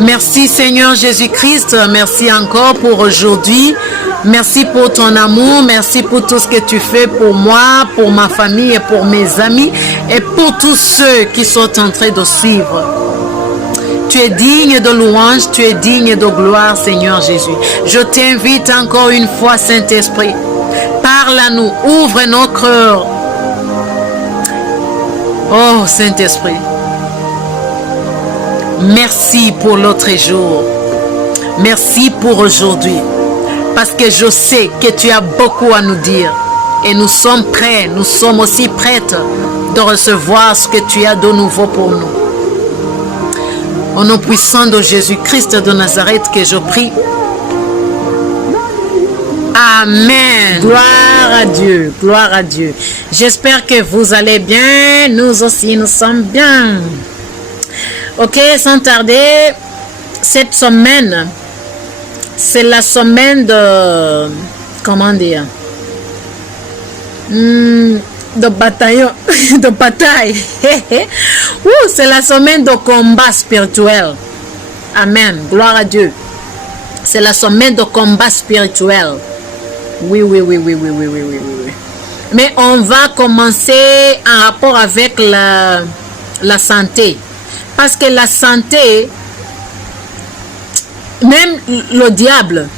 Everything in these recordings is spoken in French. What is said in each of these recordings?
Merci Seigneur Jésus-Christ, merci encore pour aujourd'hui. Merci pour ton amour, merci pour tout ce que tu fais pour moi, pour ma famille et pour mes amis et pour tous ceux qui sont en train de suivre. Tu es digne de louange, tu es digne de gloire Seigneur Jésus. Je t'invite encore une fois Saint-Esprit, parle à nous, ouvre nos cœurs. Oh Saint-Esprit, merci pour l'autre jour. Merci pour aujourd'hui. Parce que je sais que tu as beaucoup à nous dire. Et nous sommes prêts, nous sommes aussi prêtes de recevoir ce que tu as de nouveau pour nous. Au nom puissant de Jésus-Christ de Nazareth que je prie. Amen. Gloire à Dieu, gloire à Dieu. J'espère que vous allez bien. Nous aussi, nous sommes bien. Ok, sans tarder, cette semaine, c'est la semaine de, comment dire, de bataillon, de bataille. C'est la semaine de combat spirituel. Amen, gloire à Dieu. C'est la semaine de combat spirituel. Oui. Mais on va commencer en rapport avec la santé. Parce que la santé, même le diable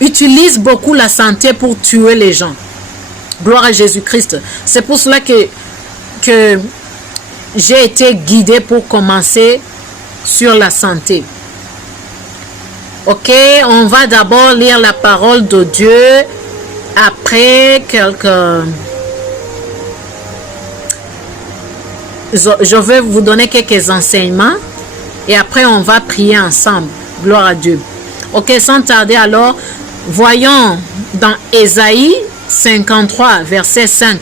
utilise beaucoup la santé pour tuer les gens. Gloire à Jésus-Christ. C'est pour cela que j'ai été guidée pour commencer sur la santé. Ok, on va d'abord lire la parole de Dieu. Après je vais vous donner quelques enseignements. Et après on va prier ensemble. Gloire à Dieu. Ok, sans tarder alors, voyons dans Ésaïe 53, verset 5.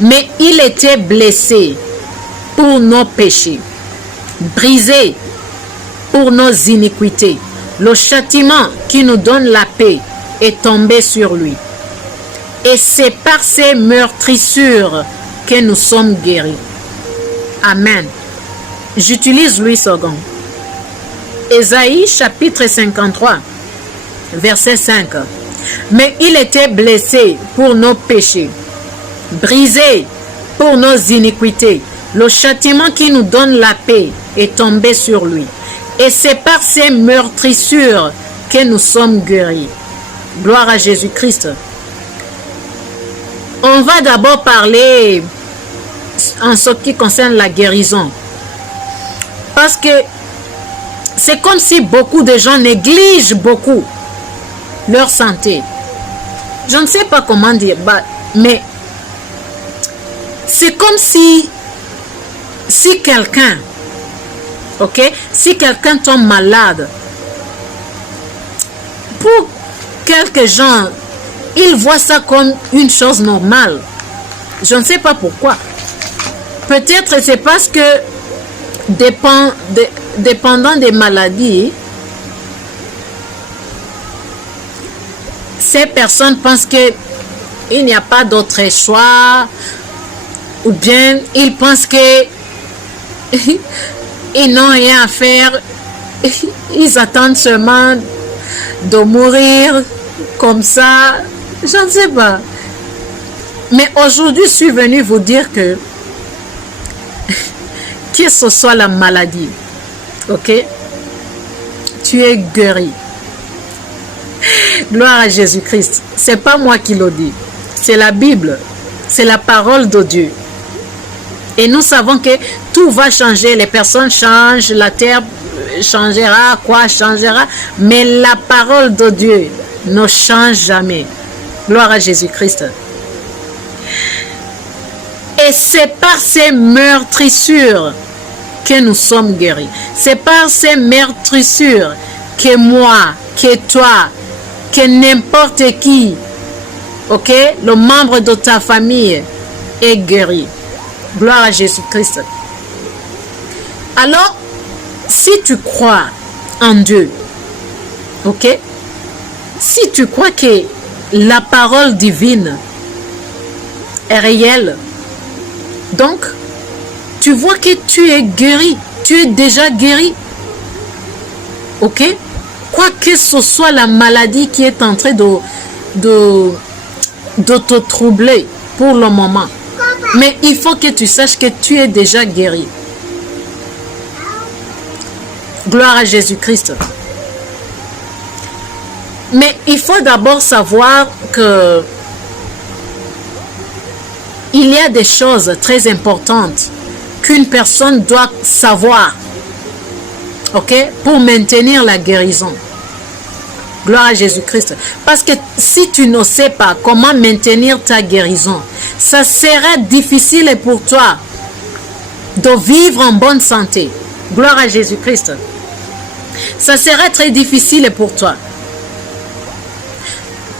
Mais il était blessé pour nos péchés, brisé pour nos iniquités. Le châtiment qui nous donne la paix est tombé sur lui. Et c'est par ses meurtrissures que nous sommes guéris. Amen. J'utilise Louis II. Ésaïe chapitre 53, verset 5. Mais il était blessé pour nos péchés, brisé pour nos iniquités. Le châtiment qui nous donne la paix est tombé sur lui. Et c'est par ses meurtrissures que nous sommes guéris. Gloire à Jésus-Christ. On va d'abord parler en ce qui concerne la guérison. Parce que c'est comme si beaucoup de gens négligent beaucoup leur santé. Je ne sais pas comment dire, mais c'est comme si quelqu'un, ok, si quelqu'un tombe malade, pour quelques gens, ils voient ça comme une chose normale. Je ne sais pas pourquoi. Peut-être c'est parce que dépendant des maladies, ces personnes pensent qu'il n'y a pas d'autre choix, ou bien ils pensent que ils n'ont rien à faire, ils attendent seulement de mourir comme ça, je ne sais pas. Mais aujourd'hui, je suis venue vous dire que ce soit la maladie, ok, tu es guéri. Gloire à Jésus-Christ. C'est pas moi qui le dis, c'est la Bible, c'est la parole de Dieu. Et nous savons que tout va changer, les personnes changent, la terre changera, quoi changera, mais la parole de Dieu ne change jamais. Gloire à Jésus-Christ. Et c'est par ces meurtrissures que nous sommes guéris. C'est par ces meurtrissures que moi, que toi, que n'importe qui, ok, le membre de ta famille est guéri. Gloire à Jésus-Christ. Alors, si tu crois en Dieu, ok, si tu crois que la parole divine est réelle, donc tu vois que tu es guéri, tu es déjà guéri. Ok? Quoi que ce soit la maladie qui est en train de te troubler pour le moment. Mais il faut que tu saches que tu es déjà guéri. Gloire à Jésus-Christ. Mais il faut d'abord savoir que il y a des choses très importantes qu'une personne doit savoir, ok, pour maintenir la guérison. Gloire à Jésus-Christ. Parce que si tu ne sais pas comment maintenir ta guérison, ça sera difficile pour toi de vivre en bonne santé. Gloire à Jésus-Christ. Ça sera très difficile pour toi.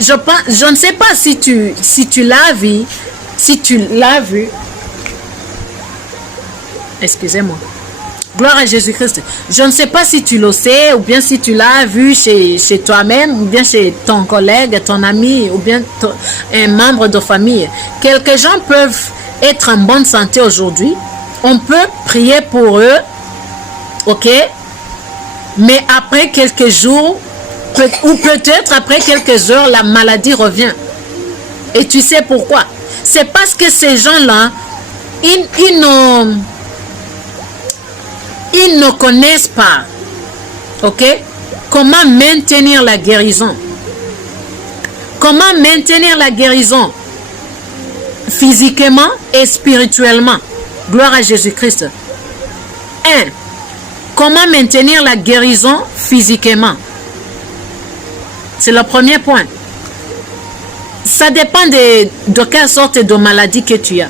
Je ne sais pas si tu l'as vu, excusez-moi. Gloire à Jésus-Christ. Je ne sais pas si tu le sais ou bien si tu l'as vu chez toi-même ou bien chez ton collègue, ton ami ou bien un membre de famille. Quelques gens peuvent être en bonne santé aujourd'hui. On peut prier pour eux, ok? Mais après quelques jours, ou peut-être après quelques heures, la maladie revient. Et tu sais pourquoi? C'est parce que ces gens-là, ils ne connaissent pas, ok, comment maintenir la guérison. Comment maintenir la guérison physiquement et spirituellement. Gloire à Jésus-Christ. 1. Comment maintenir la guérison physiquement? C'est le premier point. Ça dépend de quelle sorte de maladie que tu as.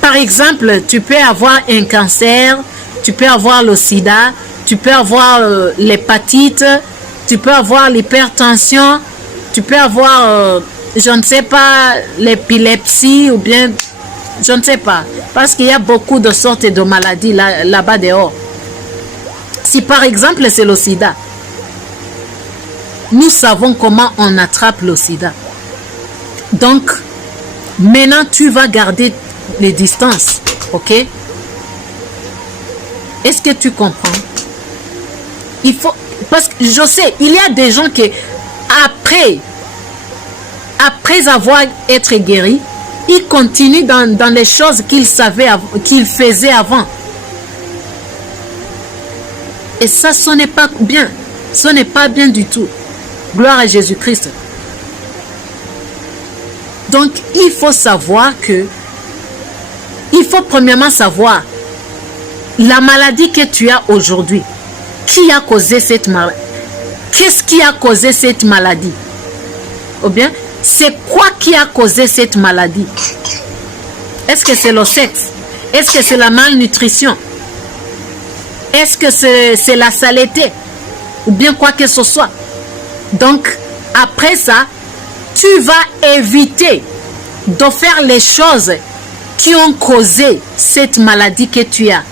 Par exemple, tu peux avoir un cancer, tu peux avoir le sida, tu peux avoir l'hépatite, tu peux avoir l'hypertension, tu peux avoir, je ne sais pas, l'épilepsie ou bien, je ne sais pas. Parce qu'il y a beaucoup de sortes de maladies là-bas dehors. Si par exemple c'est le sida, nous savons comment on attrape le sida. Donc, maintenant tu vas garder les distances, ok? Est-ce que tu comprends? Il faut, parce que je sais, il y a des gens qui, après avoir été guéris, ils continuent dans les choses qu'ils faisaient avant. Et ça, ce n'est pas bien. Ce n'est pas bien du tout. Gloire à Jésus-Christ. Donc, il faut savoir que, il faut premièrement savoir la maladie que tu as aujourd'hui. Qui a causé cette maladie? Qu'est-ce qui a causé cette maladie? Ou bien, c'est quoi qui a causé cette maladie? Est-ce que c'est le sexe? Est-ce que c'est la malnutrition? Est-ce que c'est la saleté? Ou bien quoi que ce soit. Donc, après ça, tu vas éviter de faire les choses qui ont causé cette maladie que tu as.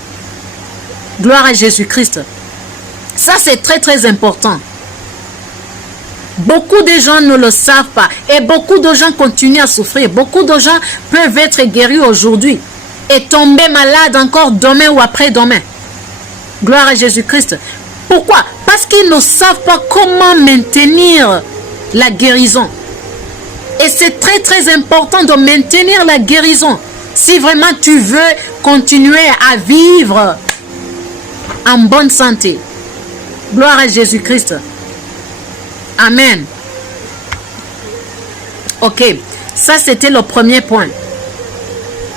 Gloire à Jésus-Christ. Ça, c'est très, très important. Beaucoup de gens ne le savent pas. Et beaucoup de gens continuent à souffrir. Beaucoup de gens peuvent être guéris aujourd'hui et tomber malades encore demain ou après-demain. Gloire à Jésus-Christ. Pourquoi? Parce qu'ils ne savent pas comment maintenir la guérison. Et c'est très très important de maintenir la guérison. Si vraiment tu veux continuer à vivre en bonne santé. Gloire à Jésus-Christ. Amen. Ok. Ça, c'était le premier point.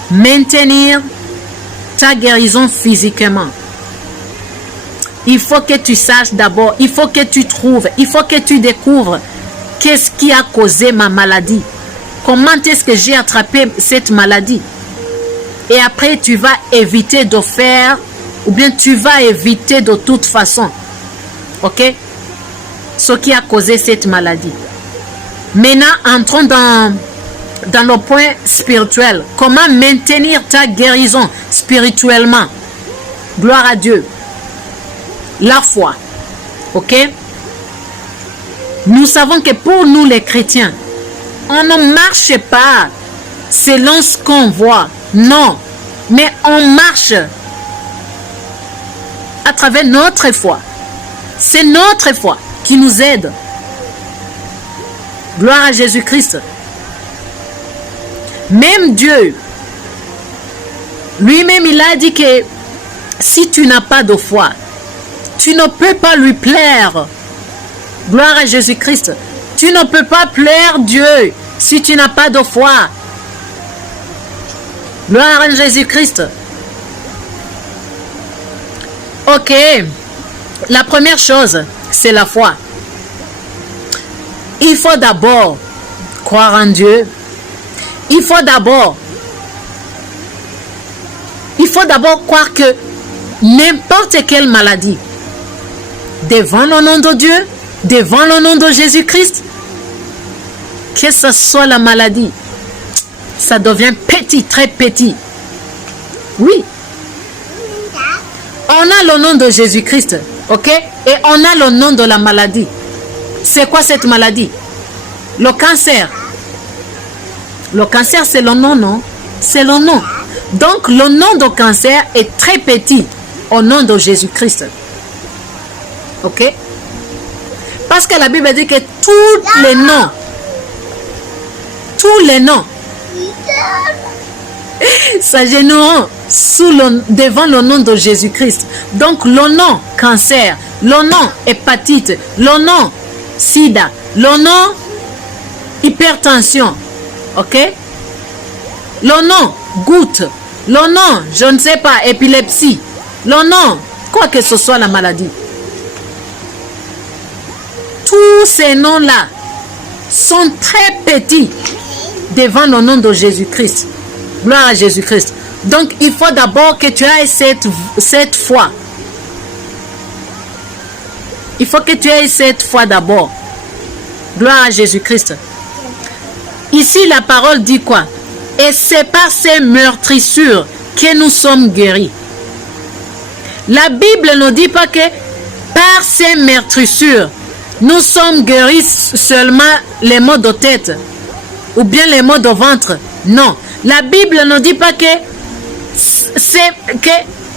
Maintenir ta guérison physiquement. Il faut que tu saches d'abord, il faut que tu trouves, il faut que tu découvres qu'est-ce qui a causé ma maladie. Comment est-ce que j'ai attrapé cette maladie? Et après, tu vas éviter de faire, ou bien tu vas éviter de toute façon, ok, ce qui a causé cette maladie. Maintenant, entrons dans le point spirituel. Comment maintenir ta guérison spirituellement? Gloire à Dieu. La foi. Ok? Nous savons que pour nous les chrétiens, on ne marche pas selon ce qu'on voit. Non. Mais on marche à travers notre foi. C'est notre foi qui nous aide. Gloire à Jésus-Christ. Même Dieu, lui-même, il a dit que si tu n'as pas de foi, tu ne peux pas lui plaire. Gloire à Jésus-Christ. Tu ne peux pas plaire Dieu si tu n'as pas de foi. Gloire à Jésus-Christ. Ok. La première chose, c'est la foi. Il faut d'abord croire en Dieu. Il faut d'abord croire que n'importe quelle maladie, devant le nom de Dieu, devant le nom de Jésus-Christ, que ce soit la maladie, ça devient petit, très petit. Oui. On a le nom de Jésus-Christ, ok? Et on a le nom de la maladie. C'est quoi cette maladie? Le cancer. Le cancer, c'est le nom, non? C'est le nom. Donc, le nom de cancer est très petit au nom de Jésus-Christ. Ok? Parce que la Bible dit que tous les noms, s'agenouilleront devant le nom de Jésus-Christ. Donc, le nom cancer, le nom hépatite, le nom sida, le nom hypertension, ok? Le nom goutte, le nom, je ne sais pas, épilepsie, le nom, quoi que ce soit la maladie. Tous ces noms-là sont très petits devant le nom de Jésus-Christ. Gloire à Jésus-Christ. Donc, il faut d'abord que tu aies cette foi. Il faut que tu aies cette foi d'abord. Gloire à Jésus-Christ. Ici, la parole dit quoi? Et c'est par ces meurtrissures que nous sommes guéris. La Bible ne dit pas que par ces meurtrissures, nous sommes guéris seulement les maux de tête ou bien les maux de ventre. Non. La Bible ne dit pas que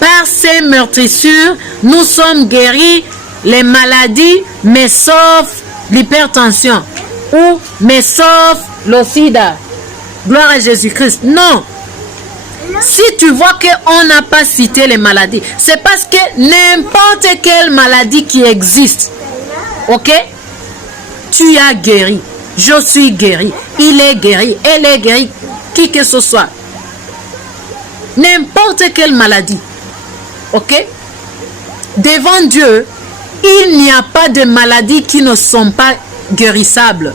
par ces meurtrissures, nous sommes guéris les maladies, mais sauf l'hypertension ou mais sauf le sida. Gloire à Jésus-Christ. Non. Si tu vois qu'on n'a pas cité les maladies, c'est parce que n'importe quelle maladie qui existe, ok, tu as guéri. Je suis guéri. Il est guéri. Elle est guérie. Qui que ce soit. N'importe quelle maladie. Ok? Devant Dieu, il n'y a pas de maladies qui ne sont pas guérissables.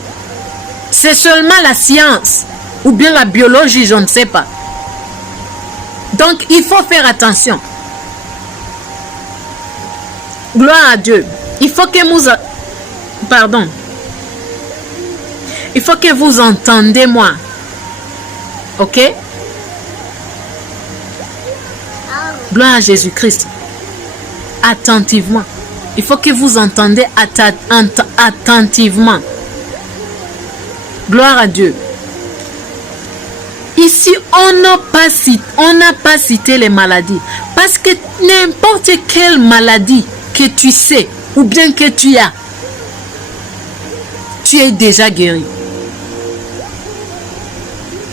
C'est seulement la science ou bien la biologie, je ne sais pas. Donc, il faut faire attention. Gloire à Dieu. Il faut que nous... Pardon. Il faut que vous entendez moi. Ok? Gloire à Jésus-Christ. Attentivement. Il faut que vous entendez attentivement. Gloire à Dieu. Ici, on n'a pas cité les maladies. Parce que n'importe quelle maladie que tu sais ou bien que tu as, tu es déjà guéri.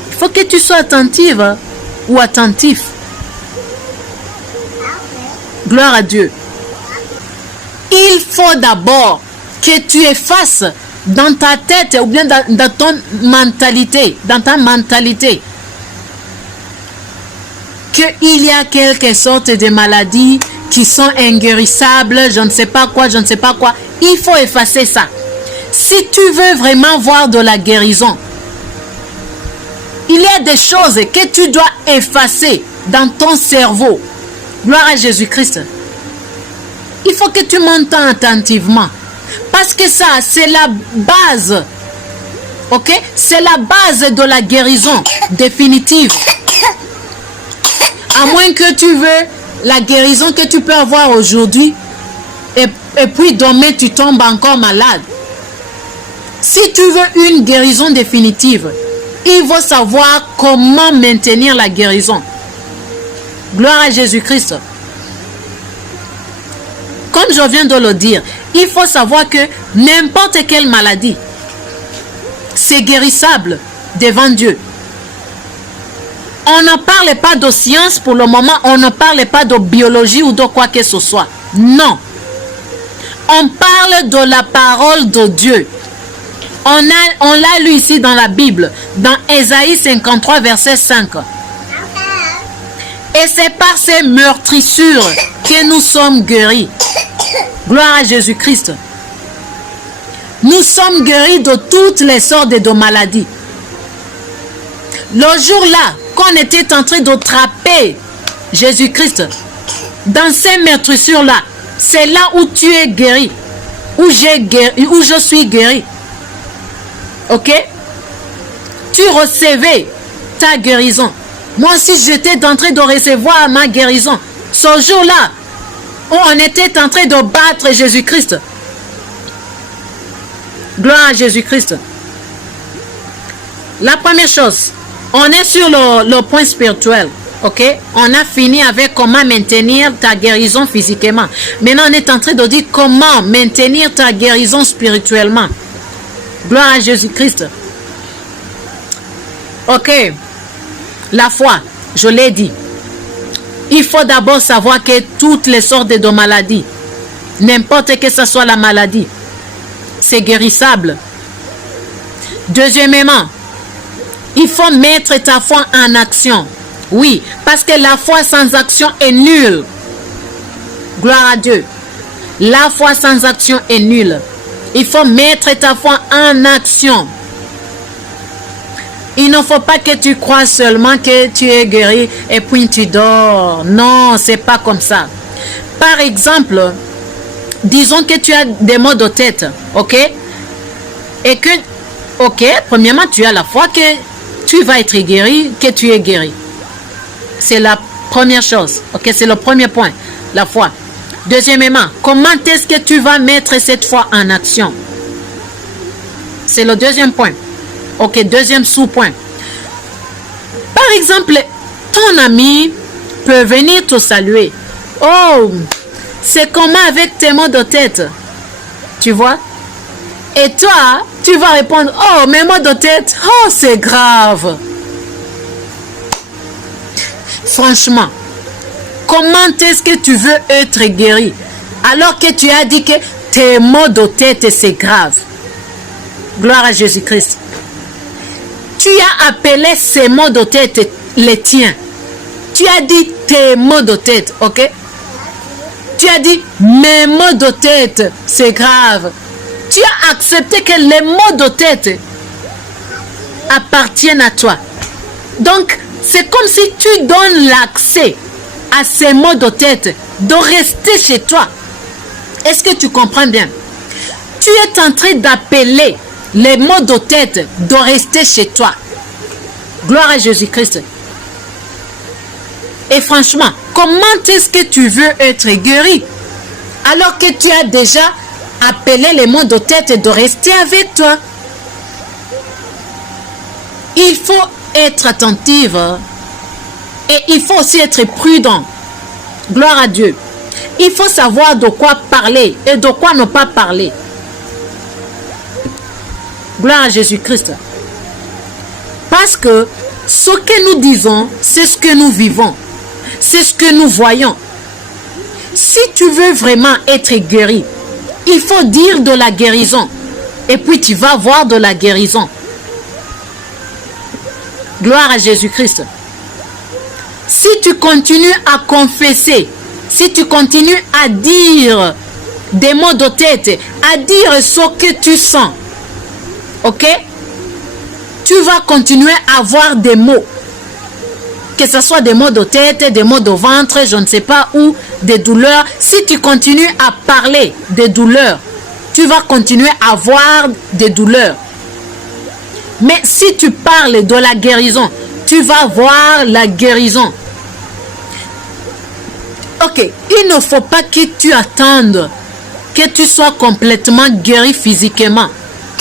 Il faut que tu sois attentive ou attentif. Gloire à Dieu. Il faut d'abord que tu effaces dans ta tête ou bien dans ton mentalité, dans ta mentalité, qu'il y a quelque sorte de maladies qui sont inguérissables, je ne sais pas quoi, je ne sais pas quoi. Il faut effacer ça. Si tu veux vraiment voir de la guérison, il y a des choses que tu dois effacer dans ton cerveau. Gloire à Jésus-Christ. Il faut que tu m'entends attentivement. Parce que ça, c'est la base. Ok? C'est la base de la guérison définitive. À moins que tu veux la guérison que tu peux avoir aujourd'hui et puis demain tu tombes encore malade. Si tu veux une guérison définitive, il faut savoir comment maintenir la guérison. Gloire à Jésus-Christ. comme je viens de le dire, il faut savoir que n'importe quelle maladie, c'est guérissable devant Dieu. On ne parle pas de science pour le moment, on ne parle pas de biologie ou de quoi que ce soit. Non. On parle de la parole de Dieu. On l'a lu ici dans la Bible, dans Ésaïe 53, verset 5. Et c'est par ces meurtrissures que nous sommes guéris. Gloire à Jésus-Christ. Nous sommes guéris de toutes les sortes de maladies. Le jour-là, qu'on était en train de trapper Jésus-Christ, dans ces meurtrissures-là, c'est là où tu es guéri, où je suis guéri. Ok? Tu recevais ta guérison. Moi aussi, j'étais en train de recevoir ma guérison. Ce jour-là, où on était en train de battre Jésus-Christ. Gloire à Jésus-Christ. La première chose, on est sur le point spirituel. Ok? On a fini avec comment maintenir ta guérison physiquement. Maintenant, on est en train de dire comment maintenir ta guérison spirituellement. Gloire à Jésus-Christ. Ok. La foi, je l'ai dit. Il faut d'abord savoir que toutes les sortes de maladies, n'importe que ce soit la maladie, c'est guérissable. Deuxièmement, il faut mettre ta foi en action. Oui, parce que la foi sans action est nulle. Gloire à Dieu. La foi sans action est nulle. Il faut mettre ta foi en action. Il ne faut pas que tu crois seulement que tu es guéri et puis tu dors. Non, c'est pas comme ça. Par exemple, disons que tu as des maux de tête, ok? Et que, ok, premièrement, tu as la foi que tu vas être guéri, que tu es guéri. C'est la première chose, ok? C'est le premier point, la foi. Deuxièmement, comment est-ce que tu vas mettre cette foi en action? C'est le deuxième point. Ok, deuxième sous-point. Par exemple, ton ami peut venir te saluer. Oh, c'est comment avec tes maux de tête? Tu vois? Et toi, tu vas répondre, oh, mes maux de tête, oh, c'est grave. Franchement, comment est-ce que tu veux être guéri alors que tu as dit que tes maux de tête, c'est grave? Gloire à Jésus-Christ. Tu as appelé ces maux de tête les tiens. Tu as dit tes maux de tête, ok? Tu as dit mes maux de tête, c'est grave. Tu as accepté que les maux de tête appartiennent à toi. Donc, c'est comme si tu donnes l'accès à ces maux de tête de rester chez toi. Est-ce que tu comprends bien? Tu es en train d'appeler les maux de tête de rester chez toi. Gloire à Jésus-Christ. Et franchement, comment est-ce que tu veux être guéri alors que tu as déjà appelé les maux de tête de rester avec toi? Il faut être attentive et il faut aussi être prudent. Gloire à Dieu. Il faut savoir de quoi parler et de quoi ne pas parler. Gloire à Jésus-Christ. Parce que ce que nous disons, c'est ce que nous vivons. C'est ce que nous voyons. Si tu veux vraiment être guéri, il faut dire de la guérison. Et puis tu vas voir de la guérison. Gloire à Jésus-Christ. Si tu continues à confesser, si tu continues à dire des mots de tête, à dire ce que tu sens, ok? Tu vas continuer à avoir des mots. Que ce soit des maux de tête, des maux de ventre, je ne sais pas où, des douleurs. Si tu continues à parler des douleurs, tu vas continuer à avoir des douleurs. Mais si tu parles de la guérison, tu vas voir la guérison. Ok, il ne faut pas que tu attendes que tu sois complètement guéri physiquement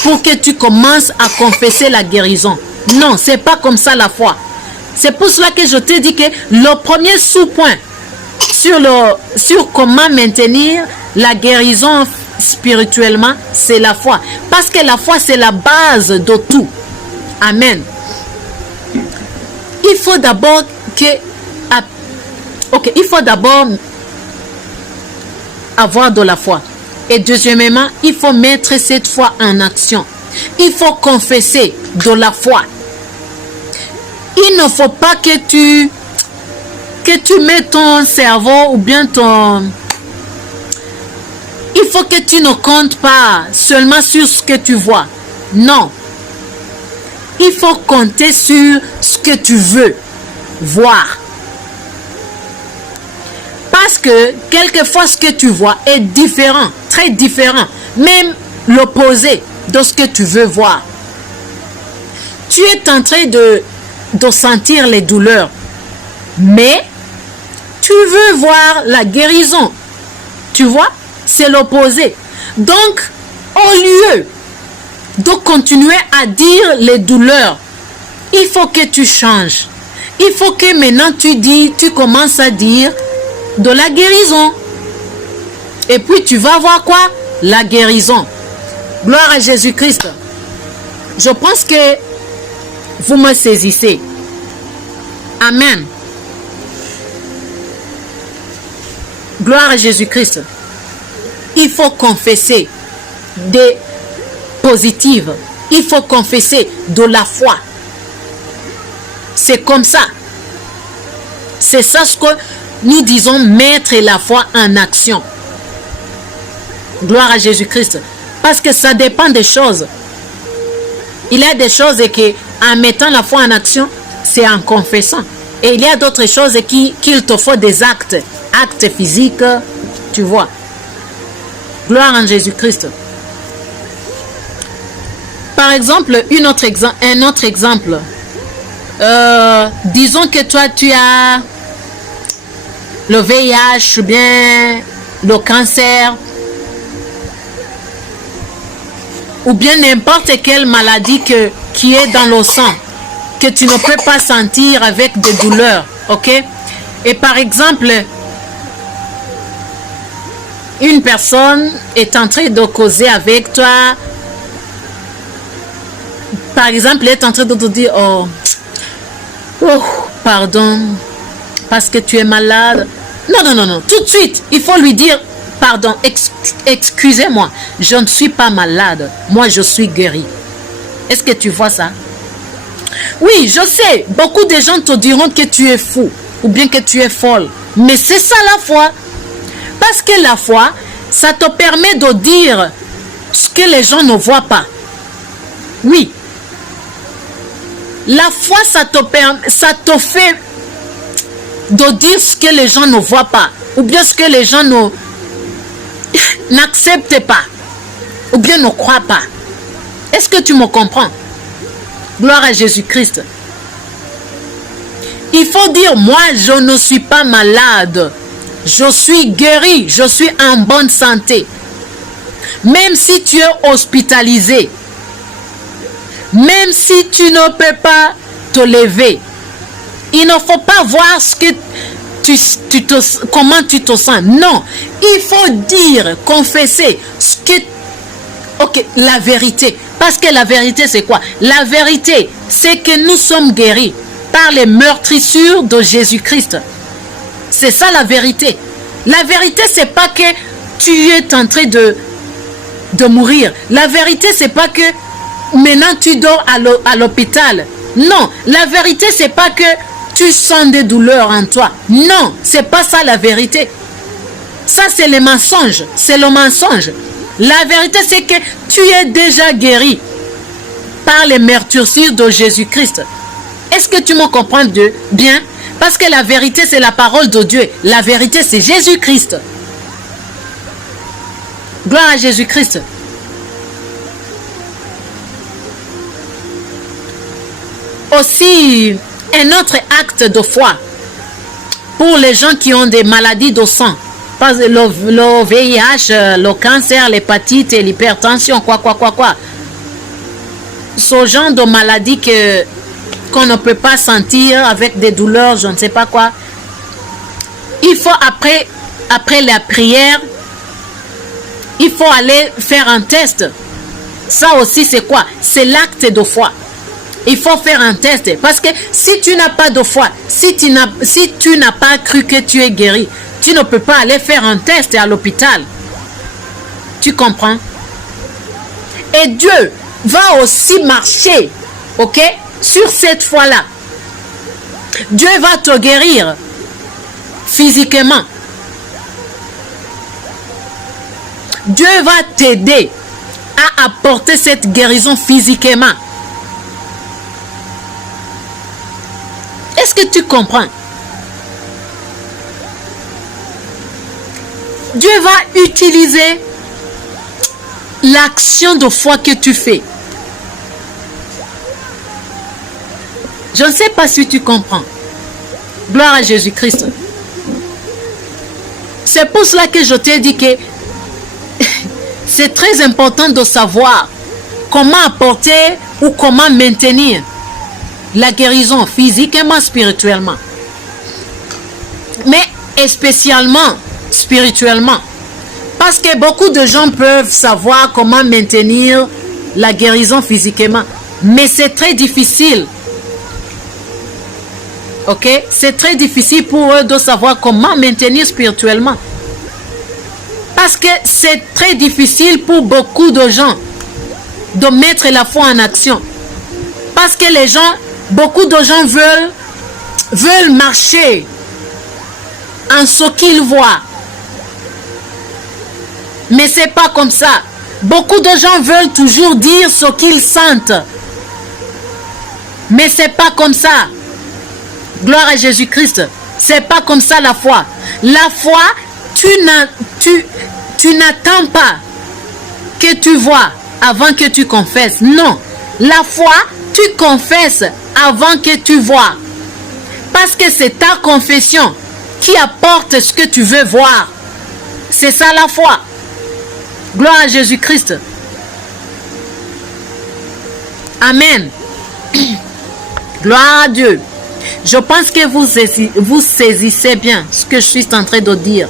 pour que tu commences à confesser la guérison. Non, c'est pas comme ça la foi. C'est pour cela que je te dis que le premier sous-point sur comment maintenir la guérison spirituellement, c'est la foi. Parce que la foi, c'est la base de tout. Amen. Il faut d'abord il faut d'abord avoir de la foi. Et deuxièmement, il faut mettre cette foi en action. Il faut confesser de la foi. Il ne faut pas que tu mets ton cerveau ou bien ton... Il faut que tu ne comptes pas seulement sur ce que tu vois. Non. Il faut compter sur ce que tu veux voir. Parce que quelquefois ce que tu vois est différent, très différent, même l'opposé de ce que tu veux voir. Tu es en train de sentir les douleurs, mais tu veux voir la guérison. Tu vois, c'est l'opposé. Donc, au lieu de continuer à dire les douleurs, il faut que tu changes. Il faut que maintenant tu commences à dire de la guérison. Et puis tu vas voir quoi? La guérison. Gloire à Jésus-Christ. Je pense que vous me saisissez. Amen. Gloire à Jésus-Christ. Il faut confesser des positives. Il faut confesser de la foi. C'est comme ça. C'est ça ce que nous disons, mettre la foi en action. Gloire à Jésus-Christ. Parce que ça dépend des choses. Il y a des choses que, en mettant la foi en action, c'est en confessant. Et il y a d'autres choses qu'il te faut des actes. Actes physiques, tu vois. Gloire en Jésus-Christ. Par exemple, un autre exemple. Disons que toi, tu as le VIH ou bien le cancer ou bien n'importe quelle maladie qui est dans le sang, que tu ne peux pas sentir avec des douleurs, ok? Et par exemple, une personne est en train de causer avec toi, par exemple, elle est en train de te dire, oh, pardon, parce que tu es malade. Non, tout de suite, il faut lui dire, pardon, excusez-moi, je ne suis pas malade, moi je suis guéri. Est-ce que tu vois ça? Oui, je sais, beaucoup de gens te diront que tu es fou, ou bien que tu es folle, mais c'est ça la foi. Parce que la foi, ça te permet de dire ce que les gens ne voient pas. Oui. La foi, ça te fait de dire ce que les gens ne voient pas. Ou bien ce que les gens n'acceptent pas. Ou bien ne croient pas. Est-ce que tu me comprends? Gloire à Jésus-Christ. Il faut dire, moi, je ne suis pas malade. Je suis guéri. Je suis en bonne santé. Même si tu es hospitalisé. Même si tu ne peux pas te lever. Il ne faut pas voir ce que comment tu te sens. Non. Il faut dire, confesser ce que... Ok, la vérité. Parce que la vérité, c'est quoi? La vérité, c'est que nous sommes guéris par les meurtrissures de Jésus-Christ. C'est ça la vérité. La vérité, c'est pas que tu es en train de mourir. La vérité, c'est pas que maintenant tu dors à l'hôpital. Non, la vérité, c'est pas que tu sens des douleurs en toi. Non, c'est pas ça la vérité. Ça, c'est le mensonge. C'est le mensonge. La vérité, c'est que tu es déjà guéri par les meurtrissures de Jésus-Christ. Est-ce que tu me comprends bien? Parce que la vérité, c'est la parole de Dieu. La vérité, c'est Jésus-Christ. Gloire à Jésus-Christ. Aussi, un autre acte de foi pour les gens qui ont des maladies de sang. Le VIH, le cancer, l'hépatite et l'hypertension, quoi. Ce genre de maladie qu'on ne peut pas sentir avec des douleurs, je ne sais pas quoi. Il faut après la prière, il faut aller faire un test. Ça aussi, c'est quoi? C'est l'acte de foi. Il faut faire un test. Parce que si tu n'as pas de foi, si tu n'as pas cru que tu es guéri, tu ne peux pas aller faire un test à l'hôpital. Tu comprends? Et Dieu va aussi marcher, ok, sur cette foi-là. Dieu va te guérir physiquement. Dieu va t'aider à apporter cette guérison physiquement. Est-ce que tu comprends? Dieu va utiliser l'action de foi que tu fais. Je ne sais pas si tu comprends. Gloire à Jésus-Christ. C'est pour cela que je t'ai dit que c'est très important de savoir comment apporter ou comment maintenir la guérison physiquement, spirituellement. Mais spécialement spirituellement. Parce que beaucoup de gens peuvent savoir comment maintenir la guérison physiquement. Mais c'est très difficile. Ok? C'est très difficile pour eux de savoir comment maintenir spirituellement. Parce que c'est très difficile pour beaucoup de gens de mettre la foi en action. Parce que les gens, beaucoup de gens veulent marcher en ce qu'ils voient. Mais c'est pas comme ça. Beaucoup de gens veulent toujours dire ce qu'ils sentent. Mais c'est pas comme ça. Gloire à Jésus-Christ. C'est pas comme ça la foi. La foi, tu n'attends pas que tu vois avant que tu confesses. Non. La foi, tu confesses avant que tu vois. Parce que c'est ta confession qui apporte ce que tu veux voir. C'est ça la foi. Gloire à Jésus-Christ. Amen. Gloire à Dieu. Je pense que vous saisissez bien ce que je suis en train de dire.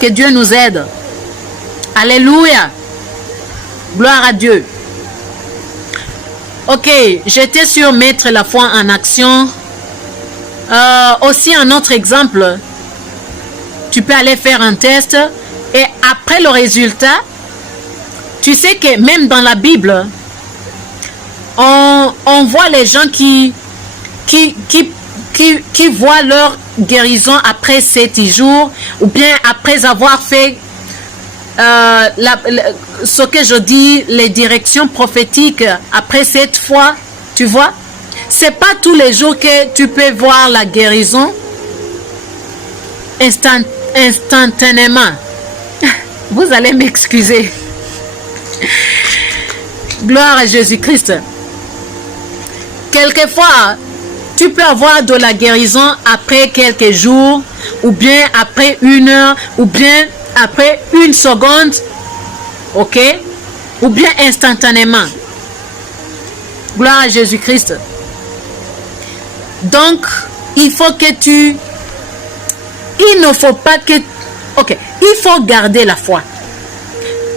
Que Dieu nous aide. Alléluia. Gloire à Dieu. Ok, j'étais sur mettre la foi en action. Aussi un autre exemple. Tu peux aller faire un test et après le résultat, tu sais que même dans la Bible, on voit les gens qui voient leur guérison après 7 jours ou bien après avoir fait ce que je dis, les directions prophétiques après 7 fois, tu vois. C'est pas tous les jours que tu peux voir la guérison instantanément. Vous allez m'excuser. Gloire à Jésus-Christ. Quelquefois, tu peux avoir de la guérison après quelques jours, ou bien après 1 heure, ou bien après 1 seconde, ok? Ou bien instantanément. Gloire à Jésus-Christ. Donc, il faut que il ne faut pas que... Ok, il faut garder la foi.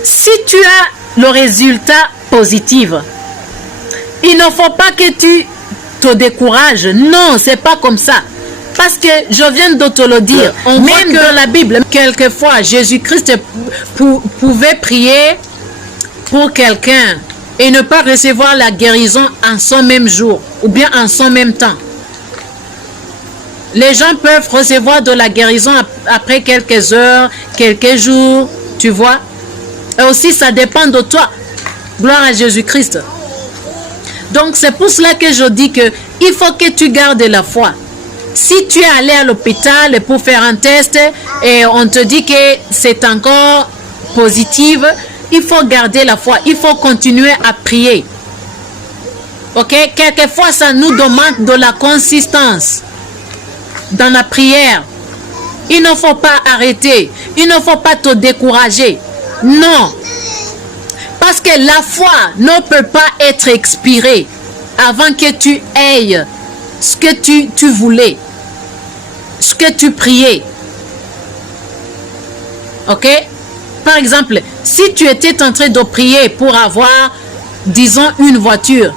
Si tu as le résultat positif, il ne faut pas que tu te décourages. Non, c'est pas comme ça. Parce que je viens de te le dire. Même dans la Bible, quelquefois, Jésus-Christ pouvait prier pour quelqu'un et ne pas recevoir la guérison en son même jour ou bien en son même temps. Les gens peuvent recevoir de la guérison après quelques heures, quelques jours, tu vois. Et aussi, ça dépend de toi. Gloire à Jésus-Christ. Donc, c'est pour cela que je dis que il faut que tu gardes la foi. Si tu es allé à l'hôpital pour faire un test et on te dit que c'est encore positif, il faut garder la foi. Il faut continuer à prier. Ok? Quelquefois, ça nous demande de la consistance dans la prière. Il ne faut pas arrêter. Il ne faut pas te décourager. Non. Parce que la foi ne peut pas être expirée avant que tu aies ce que tu voulais, ce que tu priais. Ok? Par exemple, si tu étais en train de prier pour avoir, disons, une voiture,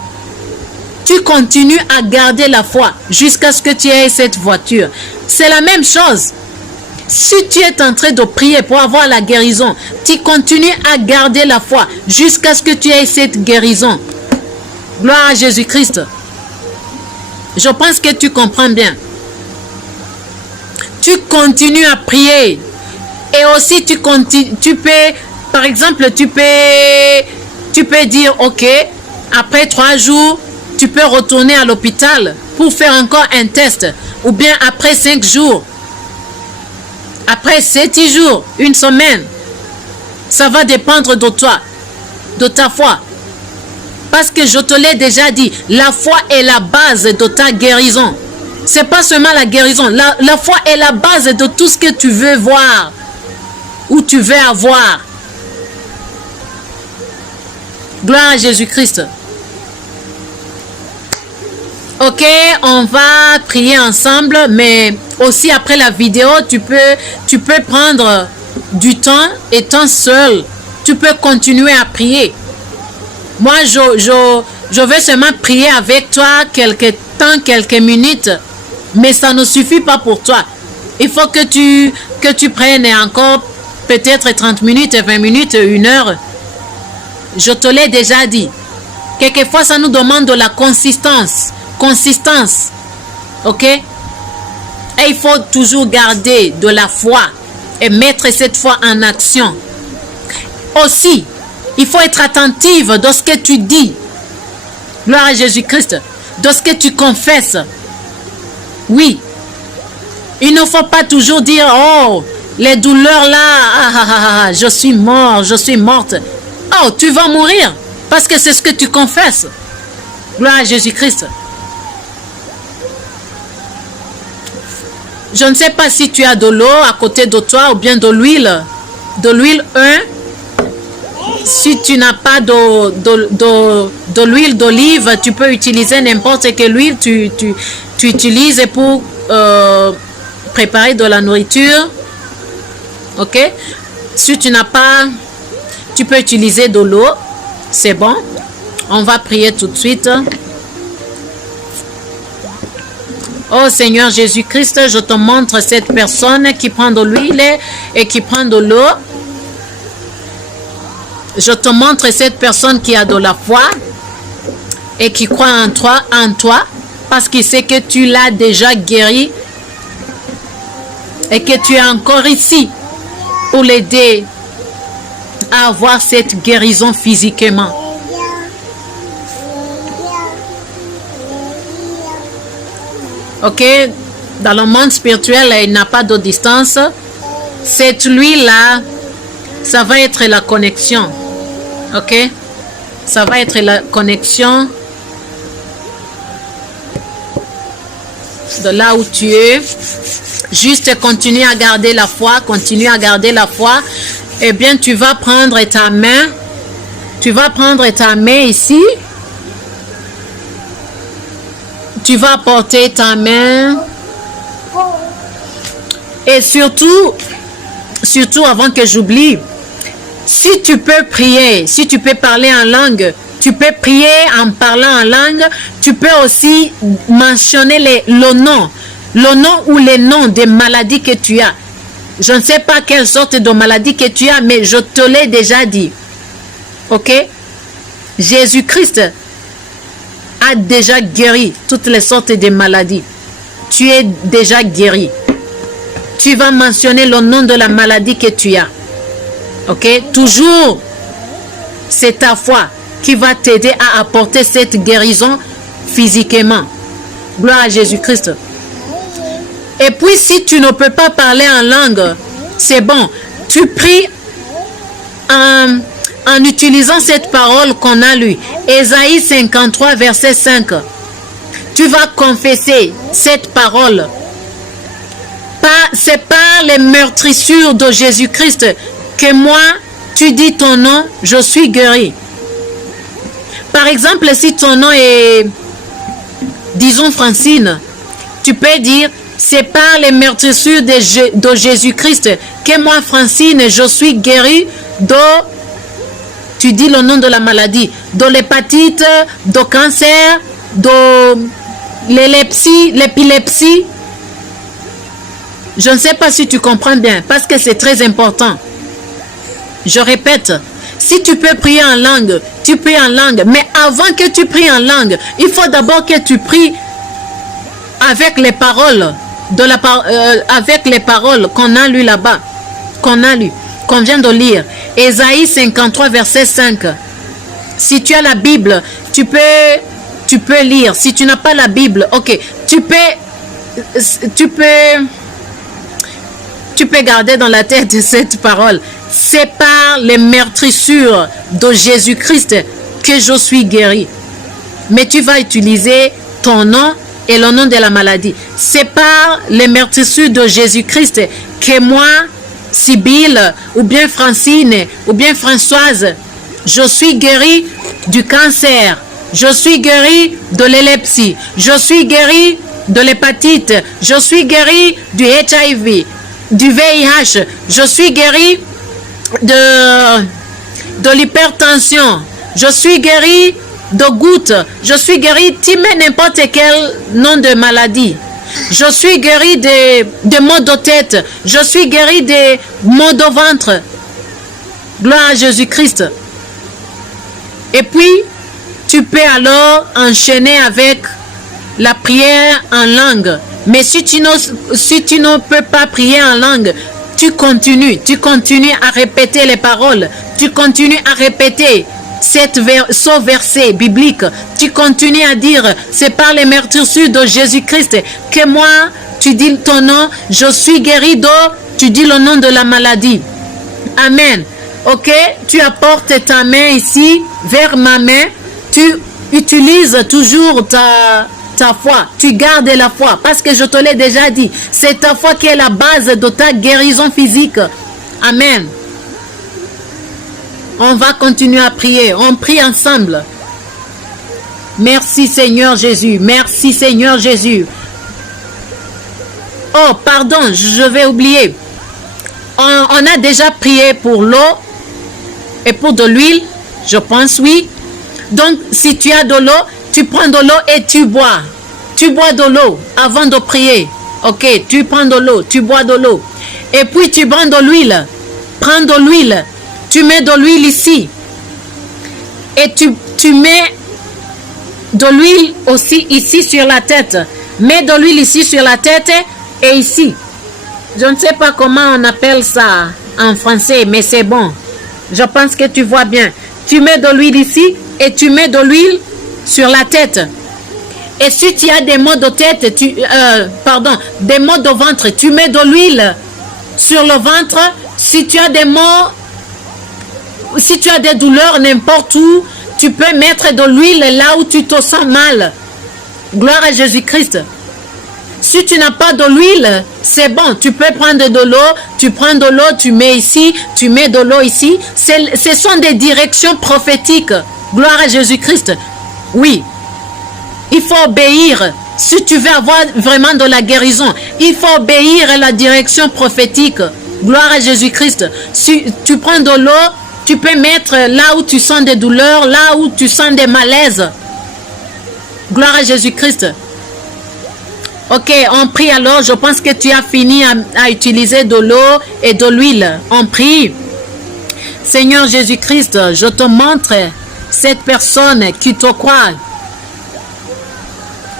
tu continues à garder la foi jusqu'à ce que tu aies cette voiture. C'est la même chose. Si tu es en train de prier pour avoir la guérison, tu continues à garder la foi jusqu'à ce que tu aies cette guérison. Gloire à Jésus-Christ. Je pense que tu comprends bien. Tu continues à prier. Et aussi, tu peux, par exemple, tu peux dire, ok, après 3 jours, tu peux retourner à l'hôpital pour faire encore un test. Ou bien après 5 jours. Après 7 jours, une semaine. Ça va dépendre de toi, de ta foi. Parce que je te l'ai déjà dit, la foi est la base de ta guérison. C'est pas seulement la guérison. La foi est la base de tout ce que tu veux voir ou tu veux avoir. Gloire à Jésus-Christ. Ok, on va prier ensemble, mais aussi après la vidéo, tu peux prendre du temps étant seul. Tu peux continuer à prier. Moi, je vais seulement prier avec toi quelques temps, quelques minutes, mais ça ne suffit pas pour toi. Il faut que tu prennes encore peut-être 30 minutes, 20 minutes, 1 heure. Je te l'ai déjà dit. Quelquefois, ça nous demande de la consistance. Ok? Et il faut toujours garder de la foi et mettre cette foi en action. Aussi, il faut être attentive de ce que tu dis. Gloire à Jésus-Christ. De ce que tu confesses. Oui. Il ne faut pas toujours dire, oh, les douleurs là, je suis mort, je suis morte. Oh, tu vas mourir. Parce que c'est ce que tu confesses. Gloire à Jésus-Christ. Je ne sais pas si tu as de l'eau à côté de toi ou bien de l'huile. De l'huile 1. Si tu n'as pas de l'huile d'olive, tu peux utiliser n'importe quelle huile tu utilises pour préparer de la nourriture. Ok? Si tu n'as pas, tu peux utiliser de l'eau. C'est bon. On va prier tout de suite. Oh Seigneur Jésus-Christ, je te montre cette personne qui prend de l'huile et qui prend de l'eau. Je te montre cette personne qui a de la foi et qui croit en toi parce qu'il sait que tu l'as déjà guéri et que tu es encore ici pour l'aider à avoir cette guérison physiquement. Ok, dans le monde spirituel, il n'a pas de distance. Cette huile-là, ça va être la connexion. Ok, ça va être la connexion de là où tu es. Juste continue à garder la foi, continue à garder la foi. Eh bien, tu vas prendre ta main. Tu vas prendre ta main ici. Tu vas porter ta main. Et surtout avant que j'oublie, si tu peux prier, si tu peux parler en langue, tu peux prier en parlant en langue. Tu peux aussi mentionner le nom ou les noms des maladies que tu as. Je ne sais pas quelle sorte de maladie que tu as, mais je te l'ai déjà dit. Ok? Jésus-Christ a déjà guéri toutes les sortes de maladies. Tu es déjà guéri. Tu vas mentionner le nom de la maladie que tu as. Ok? Toujours, c'est ta foi qui va t'aider à apporter cette guérison physiquement. Gloire à Jésus-Christ. Et puis, si tu ne peux pas parler en langue, c'est bon. Tu pries en utilisant cette parole qu'on a lue. Ésaïe 53, verset 5. Tu vas confesser cette parole. C'est par les meurtrissures de Jésus-Christ que moi, tu dis ton nom, je suis guéri. Par exemple, si ton nom est, disons Francine, tu peux dire, C'est par les meurtrissures de Jésus-Christ que moi, Francine, je suis guérie de, tu dis le nom de la maladie, de l'hépatite, de cancer, de l'épilepsie. Je ne sais pas si tu comprends bien, parce que c'est très important. Je répète, si tu peux prier en langue, tu pries en langue. Mais avant que tu pries en langue, il faut d'abord que tu pries avec les paroles, avec les paroles qu'on a lues là-bas, qu'on vient de lire. Ésaïe 53, verset 5. Si tu as la Bible, tu peux lire. Si tu n'as pas la Bible, ok, tu peux garder dans la tête cette parole. C'est par les meurtrissures de Jésus-Christ que je suis guéri. Mais tu vas utiliser ton nom et le nom de la maladie. C'est par les meurtrissures de Jésus-Christ que moi, Sibylle, ou bien Francine, ou bien Françoise, je suis guéri du cancer. Je suis guéri de l'épilepsie. Je suis guéri de l'hépatite. Je suis guéri du HIV, du VIH. Je suis guéri de l'hypertension. Je suis guéri de gouttes. Je suis guéri, tu mets n'importe quel nom de maladie. Je suis guéri de maux de tête. Je suis guéri des maux de ventre. Gloire à Jésus-Christ. Et puis, tu peux alors enchaîner avec la prière en langue. Mais si tu ne peux pas prier en langue, tu continues à répéter les paroles. Tu continues à répéter ce verset biblique. Tu continues à dire, c'est par les meurtrissures de Jésus-Christ que moi, tu dis ton nom, je suis guéri de, tu dis le nom de la maladie. Amen. Ok, tu apportes ta main ici, vers ma main. Tu utilises toujours ta foi. Tu gardes la foi. Parce que je te l'ai déjà dit. C'est ta foi qui est la base de ta guérison physique. Amen. On va continuer à prier. On prie ensemble. Merci Seigneur Jésus. Merci Seigneur Jésus. Oh, pardon, je vais oublier. On a déjà prié pour l'eau et pour de l'huile. Je pense oui. Donc, si tu as de l'eau, tu prends de l'eau et tu bois. Tu bois de l'eau avant de prier. Ok, tu prends de l'eau, tu bois de l'eau. Et puis, tu prends de l'huile. Prends de l'huile. Tu mets de l'huile ici. Et tu mets de l'huile aussi ici sur la tête. Mets de l'huile ici sur la tête et ici. Je ne sais pas comment on appelle ça en français, mais c'est bon. Je pense que tu vois bien. Tu mets de l'huile ici et tu mets de l'huile sur la tête. Et si tu as des maux de tête, des maux de ventre, tu mets de l'huile sur le ventre. Si tu as des maux, si tu as des douleurs n'importe où, tu peux mettre de l'huile là où tu te sens mal. Gloire à Jésus-Christ. Si tu n'as pas de l'huile, c'est bon. Tu peux prendre de l'eau. Tu prends de l'eau, tu mets ici. Tu mets de l'eau ici. Ce sont des directions prophétiques. Gloire à Jésus-Christ. Oui. Il faut obéir. Si tu veux avoir vraiment de la guérison, il faut obéir à la direction prophétique. Gloire à Jésus-Christ. Si tu prends de l'eau, tu peux mettre là où tu sens des douleurs, là où tu sens des malaises. Gloire à Jésus-Christ. Ok, on prie alors. Je pense que tu as fini à utiliser de l'eau et de l'huile. On prie. Seigneur Jésus-Christ, je te montre cette personne qui te croit.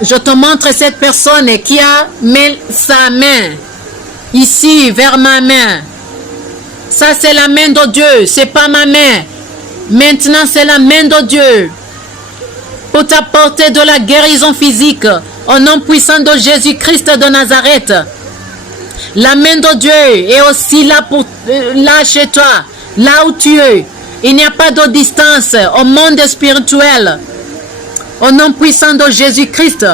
Je te montre cette personne qui a mis sa main ici vers ma main. Ça, c'est la main de Dieu. C'est pas ma main. Maintenant, c'est la main de Dieu. Pour t'apporter de la guérison physique. Au nom puissant de Jésus-Christ de Nazareth. La main de Dieu est aussi là, là chez toi. Là où tu es. Il n'y a pas de distance au monde spirituel. Au nom puissant de Jésus-Christ.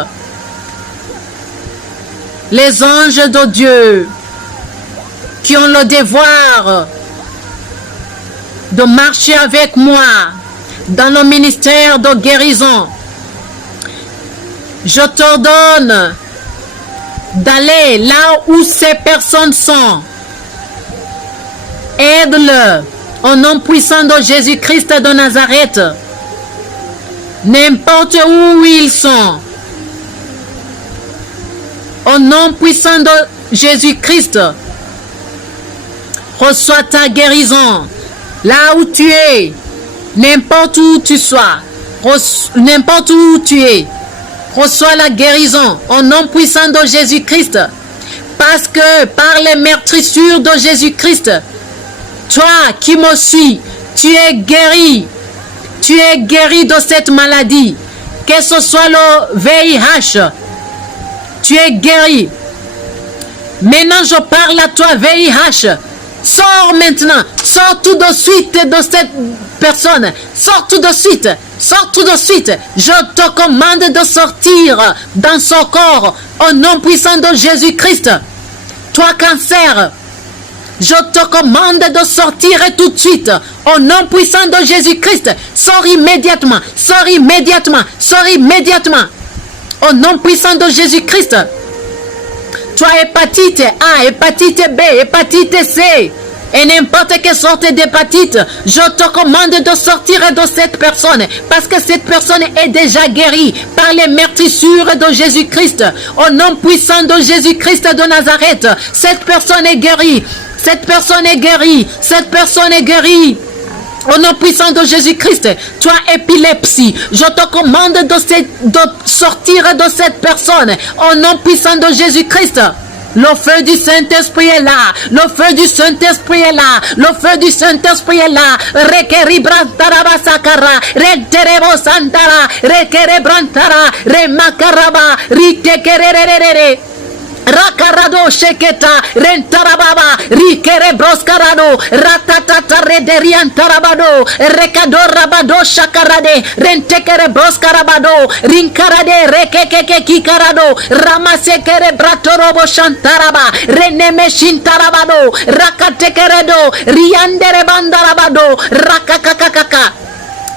Les anges de Dieu qui ont le devoir de marcher avec moi dans le ministère de guérison. Je t'ordonne d'aller là où ces personnes sont. Aide-le au nom puissant de Jésus-Christ de Nazareth. N'importe où ils sont. Au nom puissant de Jésus-Christ, reçois ta guérison. Là où tu es, n'importe où tu sois, n'importe où tu es, reçois la guérison au nom puissant de Jésus-Christ. Parce que par les meurtrissures de Jésus-Christ, toi qui me suis, tu es guéri. Tu es guéri de cette maladie. Que ce soit le VIH, tu es guéri. Maintenant, je parle à toi, VIH. Sors maintenant. Sors tout de suite de cette personne. Sors tout de suite. Sors tout de suite. Je te commande de sortir dans son corps au nom puissant de Jésus-Christ. Toi, cancer, je te commande de sortir tout de suite au nom puissant de Jésus-Christ. Sors immédiatement. Sors immédiatement. Sors immédiatement. Au nom puissant de Jésus-Christ. Toi, hépatite A, hépatite B, hépatite C et n'importe quelle sorte d'hépatite, je te commande de sortir de cette personne parce que cette personne est déjà guérie par les meurtrissures de Jésus-Christ. Au nom puissant de Jésus-Christ de Nazareth, cette personne est guérie. Cette personne est guérie. Cette personne est guérie. Au nom puissant de Jésus-Christ, toi épilepsie, je te commande de sortir de cette personne. Au nom puissant de Jésus-Christ. Le feu du Saint-Esprit est là. Le feu du Saint-Esprit est là. Le feu du Saint-Esprit est là. Rekeri brantara sakara, renterebo santara, rekere brantara, remakaraba, ritekererere. Rakarado sheketa rentarababa rikere broskarado ratatata rederian tarabado rekado rabado shakarade rentekere broskarabado rinkarade rekekeke kikarado ramasekere bratorobo shantaraba reneme shintarabado rakatekeredo riandere bandarabado rakakakakaka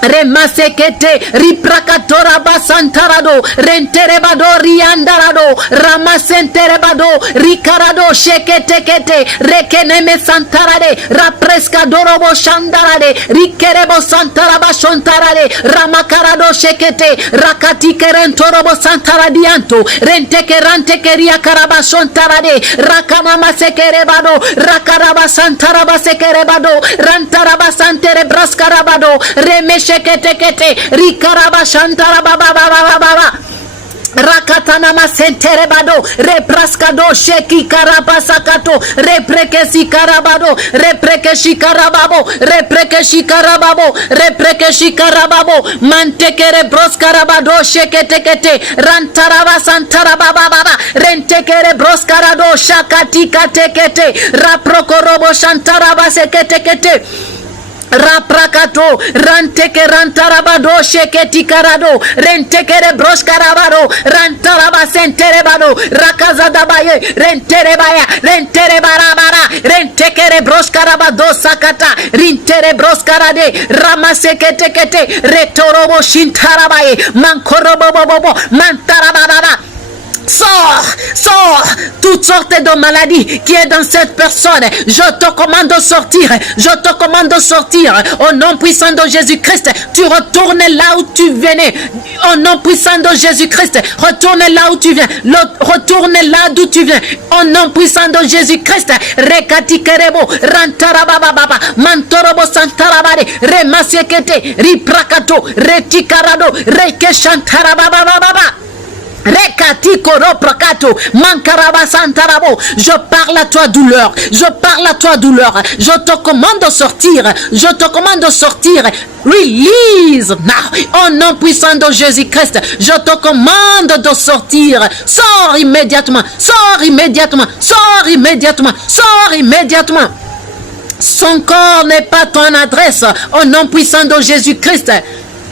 Remasekete, riprakatora basantarado, renterebado, riandarado, ramasenterebado, ricarado, sheketekete, rekeneme santarade, raprescadorobo shandarade, rikerebo santaraba shontarade, ramacarado shekete, rakatikerentorobo santaradianto, rentekerantekeria carabashontarade, rakanamasekerebado, rakaraba santaraba sekerebado, rantaraba santere brascarabado, remeshe kete rikaraba shantara baba baba baba rakatana masentere bado repraskado sheki karabasakato reprekesi karabado reprekeshi karababo reprekeshi karababo reprekeshi karababo mantekere broskarabado shekete rantaraba santara baba baba rentekere broskarado shakati katekete raprokorobo shantara basekete Raprakato, ranteke rantarabado, sheketi karado, rentekere broshkarabado, rantaraba senterebado, rakazadabaye, renterebaya, renterebarabara, rentekere broshkarabado sakata, rintere broskarade, ramasekete, retorobo shintarabaye, mankorobobobo, mantarababa. Sors toutes sortes de maladies qui est dans cette personne. Je te commande de sortir. Je te commande de sortir. Au nom puissant de Jésus-Christ, tu retournes là où tu venais. Au nom puissant de Jésus-Christ, retourne là où tu viens. Retourne là d'où tu viens. Au nom puissant de Jésus-Christ, rekatikerebo, rantarababa, mantorobo santarabade, remasekete, riprakato, retikarado, rekeshantarababa. Rekati koro prakato mankaraba santarabo. Je parle à toi douleur. Je parle à toi douleur. Je te commande de sortir. Je te commande de sortir. Release now. Au nom puissant de Jésus-Christ, je te commande de sortir. Sors immédiatement. Sors immédiatement. Sors immédiatement. Sors immédiatement. Son corps n'est pas ton adresse. Au nom puissant de Jésus-Christ.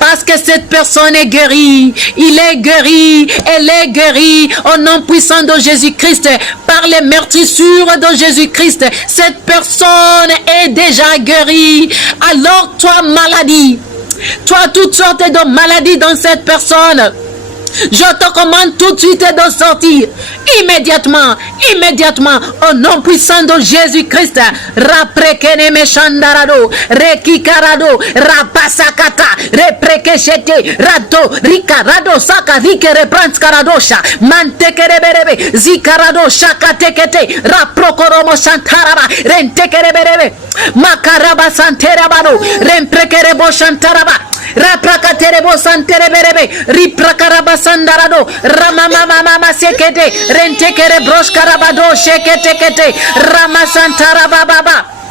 Parce que cette personne est guérie, il est guéri, elle est guérie au nom puissant de Jésus-Christ, par les meurtrissures de Jésus-Christ. Cette personne est déjà guérie. Alors toi, maladie, toi, toutes sortes de maladies dans cette personne, Je te commande tout de suite de sortir. Immédiatement, immédiatement, au nom puissant de Jésus-Christ. Raprekene meshandarado, rekikarado, rapasakata, reprekeshete, rado, rikarado, sakarike repranskaradosha, mantekereberebe, zikarado, shakatekete, raprokoromo shantaraba, rentekereberebe, makaraba santerabado, remprekerebo shantaraba, raprakaterebo santereberebe, riprakaraba sandarado, ramamamama sekete, rentekere broshkarabado, sheketekete, ramasantarababa.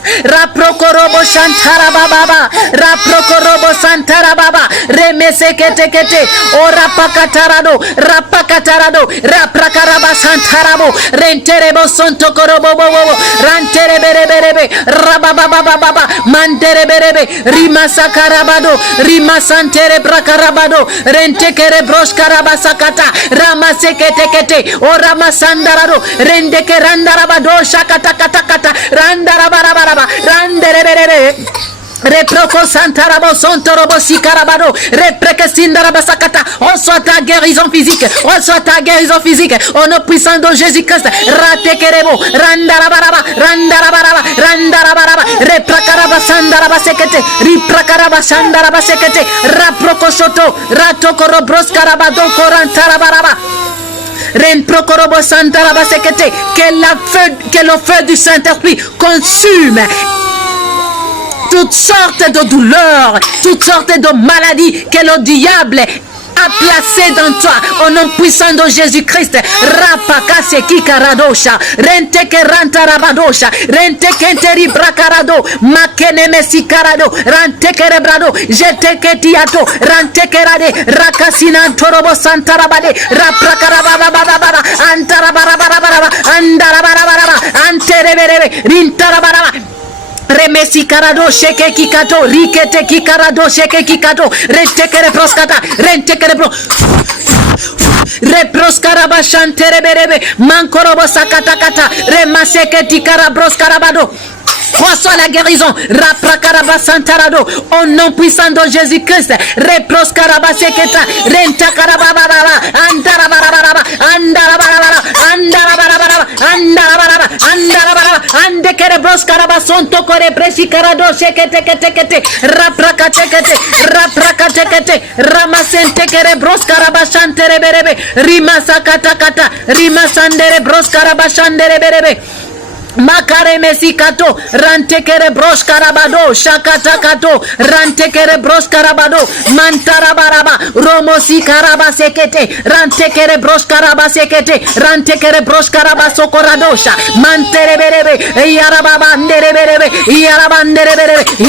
Raprokorobo shantara baba, raprokorobo santara baba, remesekete kete, orapakatarado, rapakatarado, raprakaraba santarabo, renterebo sonto korobo bobo, rantereberebe, rabababa, mantereberebe, rimasakarabado, rimasantere brakarabado, rentekere broshkarabasakata, ramasekete kete, oramasandarado, rendeke randarabado, shakata randarabaraba. Randerere Reproko santarabo sontorobo sikarabado, repreke sindarabasakata. Reçois ta guérison physique, reçois ta guérison physique, au nom puissant de Jésus-Christ. Ratekerebo, randarabaraba, randarabaraba, randarabaraba, reprakaraba sandaraba sekete, riprakaraba sandaraba sekete, raproko soto, ratokoro broskarabado korantarabaraba. Que le feu du Saint-Esprit consume toutes sortes de douleurs, toutes sortes de maladies que le diable a placé dans toi, au nom puissant de Jésus-Christ. Rapakase kikaradosha, renteke rantarabadosha, renteke enteri brakarado, makene mesikarado, ranteke rebrado, jeteke tiato, ranteke rade, rakasina torobo santarabade, raprakarababababa, antarabarabarabaraba, andarabarabarabaraba, antereberebe, rintarabarabaraba. Remesi karado sheke kikato rikete kikarado sheke kikato retekere proskata rentekere pro reproskaraba shantere berebe mankorobo sakata kata remaseke tikara broskarabado. Reçois la guérison. Raprakaraba santarado. Au nom puissant de Jésus-Christ. Reproskaraba seketa. Rentakarababa. Andarabarabara. Andarabarabara. Andarabarabara. Andarabarabara. Andarabarabara. Andekerebroskaraba sontokore presikarado sheketekete. Raprakatekete. Raprakatekete. Ramasentekerebroskaraba shantereberebe. Rimasakatakata. Rimasandere broskaraba shandereberebe. Makare mesikato rantekere brosh karabado shakata kato rantekere brosh karabado mantarabaraba romosi karaba sekete rantekere brosh karaba sekete rantekere brosh karaba sokoradosha mantereberebe yarabandereberebe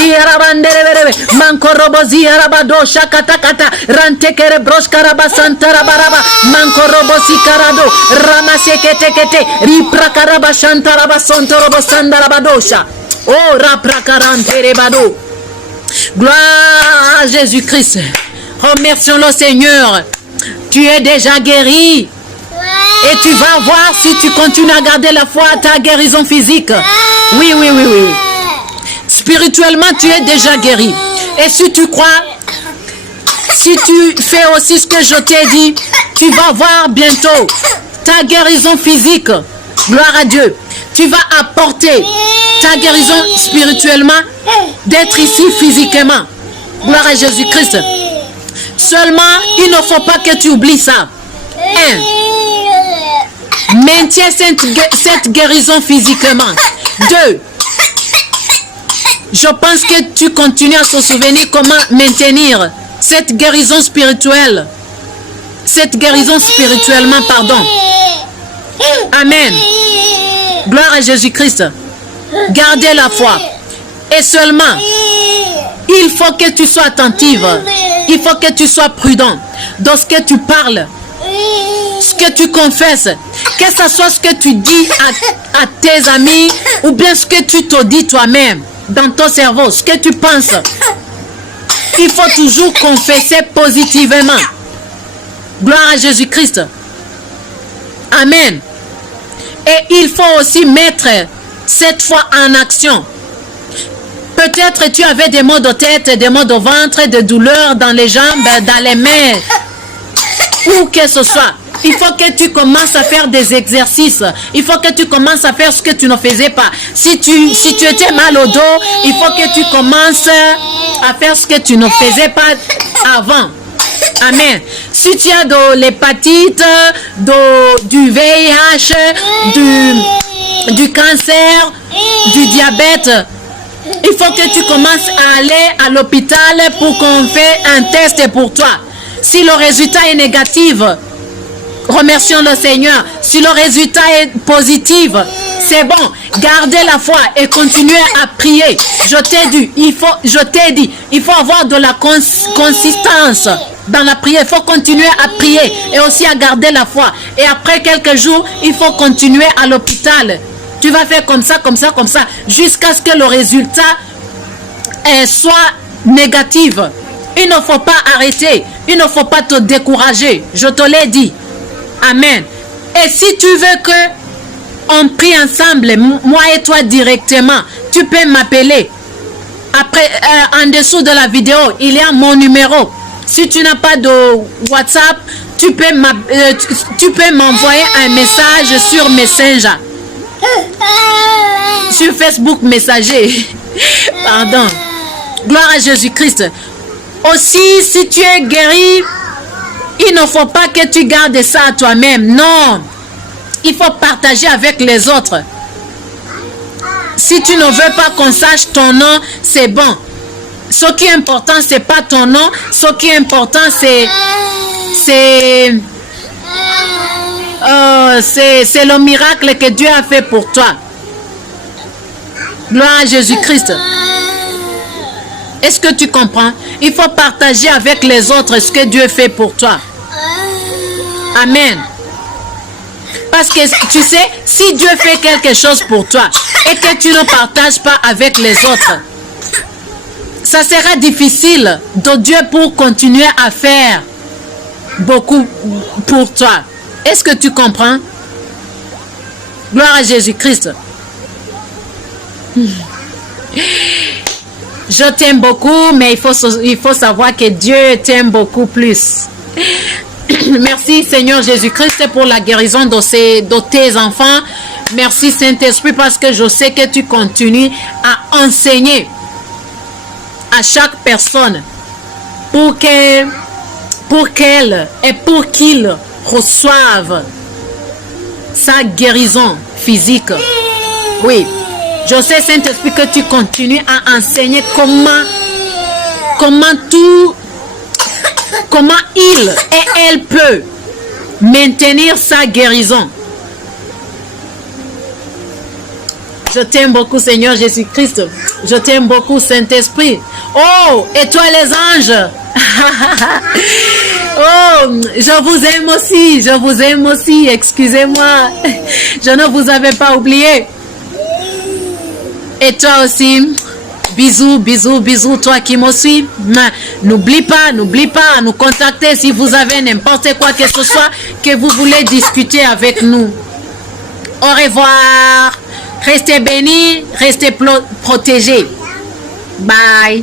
yarabandereberebe mankorobozi yarabado shakata kata rantekere brosh karaba santarabaraba mankorobosi karado ramasekete kete riprakaraba shantaraba oh, raprakaranterebado. Gloire à Jésus-Christ. Remercions le Seigneur. Tu es déjà guéri. Et tu vas voir si tu continues à garder la foi à ta guérison physique. Oui. Spirituellement, tu es déjà guéri. Et si tu crois, si tu fais aussi ce que je t'ai dit, tu vas voir bientôt ta guérison physique. Gloire à Dieu. Tu vas apporter ta guérison spirituellement d'être ici physiquement. Gloire à Jésus-Christ. Seulement, il ne faut pas que tu oublies ça. 1. Maintiens cette guérison physiquement. 2. Je pense que tu continues à se souvenir comment maintenir cette guérison spirituelle. Cette guérison spirituellement, pardon. Amen. Gloire à Jésus-Christ. Gardez la foi. Et seulement, il faut que tu sois attentive. Il faut que tu sois prudent dans ce que tu parles, ce que tu confesses. Que ce soit ce que tu dis à tes amis ou bien ce que tu te dis toi-même dans ton cerveau, ce que tu penses. Il faut toujours confesser positivement. Gloire à Jésus-Christ. Amen. Et il faut aussi mettre cette foi en action. Peut-être tu avais des maux de tête, des maux de ventre, des douleurs dans les jambes, dans les mains. où que ce soit. Il faut que tu commences à faire des exercices. Il faut que tu commences à faire ce que tu ne faisais pas. Si tu étais mal au dos, il faut que tu commences à faire ce que tu ne faisais pas avant. Amen. Si tu as de l'hépatite, du VIH, du cancer, du diabète, il faut que tu commences à aller à l'hôpital pour qu'on fasse un test pour toi. Si le résultat est négatif, remercions le Seigneur. Si le résultat est positif, c'est bon. Gardez la foi et continuez à prier. Je t'ai dit, il faut avoir de la consistance dans la prière. Il faut continuer à prier et aussi à garder la foi. Et après quelques jours, il faut continuer à l'hôpital. Tu vas faire comme ça, comme ça, comme ça, jusqu'à ce que le résultat soit négatif. Il ne faut pas arrêter. Il ne faut pas te décourager. Je te l'ai dit. Amen. Et si tu veux que on prie ensemble, moi et toi directement, tu peux m'appeler. Après, en dessous de la vidéo, il y a mon numéro. Si tu n'as pas de WhatsApp, tu peux m'envoyer un message sur Messenger. Sur Facebook Messager. Pardon. Gloire à Jésus-Christ. Aussi, si tu es guéri, il ne faut pas que tu gardes ça à toi-même. Non. Il faut partager avec les autres. Si tu ne veux pas qu'on sache ton nom, c'est bon. Ce qui est important, ce n'est pas ton nom. Ce qui est important, c'est le miracle que Dieu a fait pour toi. Gloire à Jésus-Christ. Est-ce que tu comprends? Il faut partager avec les autres ce que Dieu fait pour toi. Amen. Parce que tu sais, si Dieu fait quelque chose pour toi et que tu ne partages pas avec les autres, ça sera difficile de Dieu pour continuer à faire beaucoup pour toi. Est-ce que tu comprends? Gloire à Jésus-Christ. Je t'aime beaucoup, mais il faut savoir que Dieu t'aime beaucoup plus. Merci Seigneur Jésus-Christ pour la guérison de tes enfants. Merci Saint-Esprit parce que je sais que tu continues à enseigner à chaque personne pour qu'elle et pour qu'il reçoive sa guérison physique. Oui, je sais Saint-Esprit que tu continues à enseigner comment il et elle peut maintenir sa guérison. Je t'aime beaucoup, Seigneur Jésus-Christ. Je t'aime beaucoup, Saint-Esprit. Oh, et toi les anges. Oh, je vous aime aussi. Je vous aime aussi. Excusez-moi. Je ne vous avais pas oublié. Et toi aussi. Bisous, bisous, bisous, toi qui me suis. N'oublie pas à nous contacter si vous avez n'importe quoi que ce soit que vous voulez discuter avec nous. Au revoir. Restez bénis, restez protégés. Bye.